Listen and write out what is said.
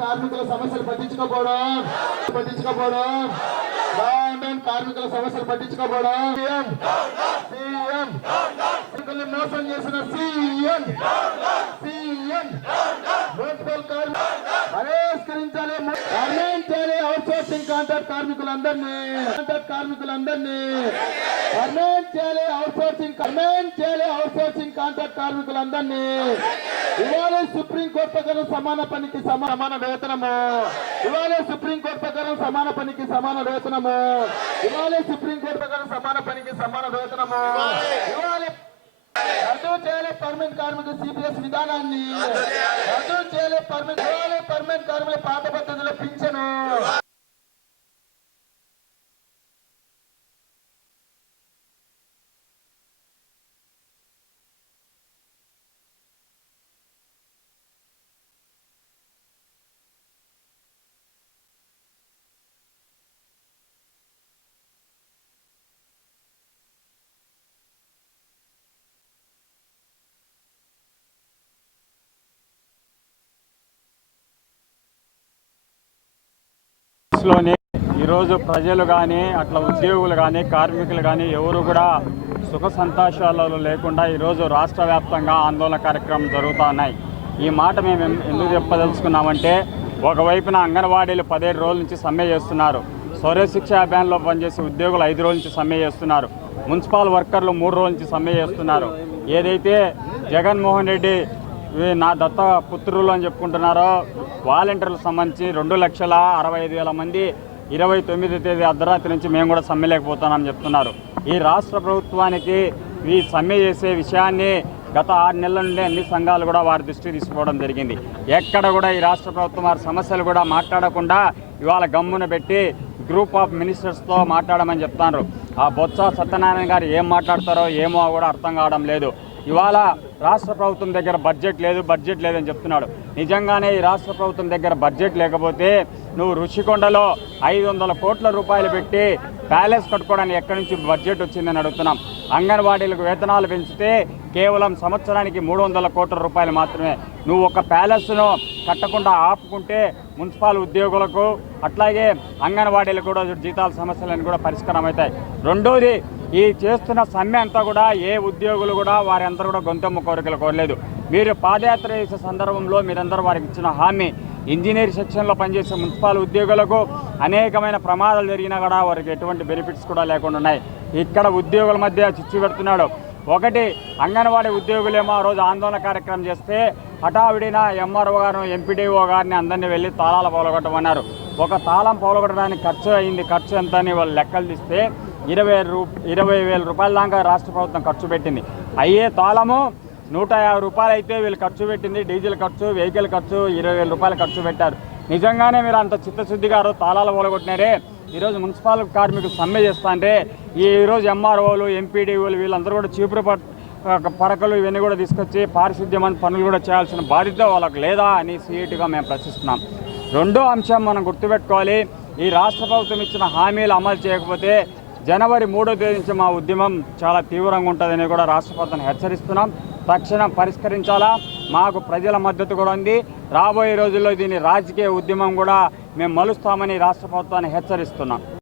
కార్మికుల సమస్యలు పట్టించుకోపోవడం పట్టించుకోపోవడం గవర్నమెంట్ కార్మికుల సమస్యలు పట్టించుకోపోవడం సీఎం మోసం చేసిన సీఎం సీఎం. కాంట్రాక్ట్ కార్మికులందరినీ కాంట్రాక్ట్ కార్మికులందరినీ పర్మనెంట్ చేయాలి అవుట్ సోర్సింగ్ పర్మనెంట్ చేయాలి అవుట్ సోర్సింగ్ కాంట్రాక్ట్ కార్మికులందరినీ ఇవాళ సుప్రీం కోర్టు ప్రకారం సమాన పనికి సమాన వేతనము. ఇవాళ సుప్రీం కోర్టు ప్రకారం సమాన పనికి సమాన వేతనము. ఇవాళ సుప్రీం కోర్టు ప్రకారం సమాన పనికి సమాన వేతనము. ఇవాళ రద్దు చేయాలి పర్మనెంట్ కార్మికుల సిపిఎస్ విధానాన్ని. రద్దు చేయాలి పర్మనెంట్ పర్మనెంట్ కార్మికుల పాత పద్ధతిలో పింఛను. లోని ఈరోజు ప్రజలు కానీ అట్లా ఉద్యోగులు కానీ కార్మికులు కానీ ఎవరు కూడా సుఖ సంతోషాలలో లేకుండా ఈరోజు రాష్ట్ర వ్యాప్తంగా ఆందోళన కార్యక్రమం జరుగుతూ ఉన్నాయి. ఈ మాట మేము ఎందుకు చెప్పదలుచుకున్నామంటే ఒకవైపున అంగన్వాడీలు పదిహేడు రోజుల నుంచి సమ్మె చేస్తున్నారు. సౌర శిక్ష అభియాన్లో పనిచేసే ఉద్యోగులు ఐదు రోజుల నుంచి సమ్మె చేస్తున్నారు. మున్సిపల్ వర్కర్లు మూడు రోజుల నుంచి సమ్మె చేస్తున్నారు. ఏదైతే జగన్మోహన్ రెడ్డి నా దత్త పుత్రులు అని చెప్పుకుంటున్నారో వాలంటీర్లకు సంబంధించి రెండు లక్షల అరవై ఐదు వేల మంది ఇరవై తొమ్మిది తేదీ అర్ధరాత్రి నుంచి మేము కూడా సమ్మెలేకపోతున్నామని చెప్తున్నారు. ఈ రాష్ట్ర ప్రభుత్వానికి ఈ సమ్మె చేసే విషయాన్ని గత ఆరు నెలల నుండి అన్ని సంఘాలు కూడా వారి దృష్టికి తీసుకోవడం జరిగింది. ఎక్కడ కూడా ఈ రాష్ట్ర ప్రభుత్వం వారి సమస్యలు కూడా మాట్లాడకుండా ఇవాళ గమ్మున పెట్టి గ్రూప్ ఆఫ్ మినిస్టర్స్తో మాట్లాడమని చెప్తున్నారు ఆ బొత్స సత్యనారాయణ గారు ఏం మాట్లాడతారో ఏమో కూడా అర్థం కావడం లేదు. ఇవాళ రాష్ట్ర ప్రభుత్వం దగ్గర బడ్జెట్ లేదు బడ్జెట్ లేదని చెప్తున్నాడు. నిజంగానే ఈ రాష్ట్ర ప్రభుత్వం దగ్గర బడ్జెట్ లేకపోతే నువ్వు రుషికొండలో ఐదు వందల కోట్ల రూపాయలు పెట్టి ప్యాలెస్ కట్టుకోవడానికి ఎక్కడి నుంచి బడ్జెట్ వచ్చిందని అడుగుతున్నాం. అంగన్వాడీలకు వేతనాలు పెంచితే కేవలం సంవత్సరానికి మూడు వందల కోట్ల రూపాయలు మాత్రమే. నువ్వు ఒక ప్యాలెస్ను కట్టకుండా ఆపుకుంటే మున్సిపల్ ఉద్యోగులకు అట్లాగే అంగన్వాడీలకు కూడా జీతాల సమస్యలను కూడా పరిష్కారం అవుతాయి. రెండోది ఈ చేస్తున్న సమ్మె అంతా కూడా ఏ ఉద్యోగులు కూడా వారందరూ కూడా గొంతెమ్మ కోరికలు కోరలేదు. మీరు పాదయాత్ర చేసే సందర్భంలో మీరందరూ వారికి ఇచ్చిన హామీ ఇంజనీర్ సెక్షన్లో పనిచేసే మున్సిపల్ ఉద్యోగులకు అనేకమైన ప్రమాదాలు జరిగినా కూడా వారికి ఎటువంటి బెనిఫిట్స్ కూడా లేకుండా ఉన్నాయి. ఇక్కడ ఉద్యోగుల మధ్య చిచ్చు పెడుతున్నాడు. ఒకటి అంగన్వాడీ ఉద్యోగులేమో ఆ రోజు ఆందోళన కార్యక్రమం చేస్తే హఠావిడిన ఎంఆర్ఓ గారు ఎంపీడీఓ గారిని అందరినీ వెళ్ళి తాళాలు పోలగొట్టమన్నారు. ఒక తాళం పోలగొట్టడానికి ఖర్చు అయింది ఖర్చు ఎంత అని వాళ్ళు లెక్కలు తీస్తే ఇరవై రూ ఇరవై వేల రూపాయల దాకా రాష్ట్ర ప్రభుత్వం ఖర్చు పెట్టింది. అయ్యే తాళము నూట యాభై రూపాయలు అయితే వీళ్ళు ఖర్చు పెట్టింది. డీజిల్ ఖర్చు వెహికల్ ఖర్చు ఇరవై వేల రూపాయలు ఖర్చు పెట్టారు. నిజంగానే మీరు అంత చిత్తశుద్ధి గారు తాళాలు పొలగొట్టినారే ఈరోజు మున్సిపల్ కార్మికులు సమ్మె చేస్తా అంటే ఈ ఎంఆర్ఓలు ఎంపీడీఓలు వీళ్ళందరూ కూడా చీపురు పరకలు ఇవన్నీ కూడా తీసుకొచ్చి పారిశుద్ధ్యమైన పనులు కూడా చేయాల్సిన బాధ్యత వాళ్ళకి లేదా అని సీఈటీగా మేము ప్రశ్నిస్తున్నాం. రెండో అంశం మనం గుర్తుపెట్టుకోవాలి. ఈ రాష్ట్ర ప్రభుత్వం ఇచ్చిన హామీలు అమలు చేయకపోతే జనవరి మూడో తేదీ నుంచి మా ఉద్యమం చాలా తీవ్రంగా ఉంటుందని కూడా రాష్ట్ర ప్రభుత్వాన్ని హెచ్చరిస్తున్నాం. తక్షణం పరిష్కరించాలా? మాకు ప్రజల మద్దతు కూడా ఉంది. రాబోయే రోజుల్లో దీన్ని రాజకీయ ఉద్యమం కూడా మేము మలుస్తామని రాష్ట్ర ప్రభుత్వాన్ని హెచ్చరిస్తున్నాం.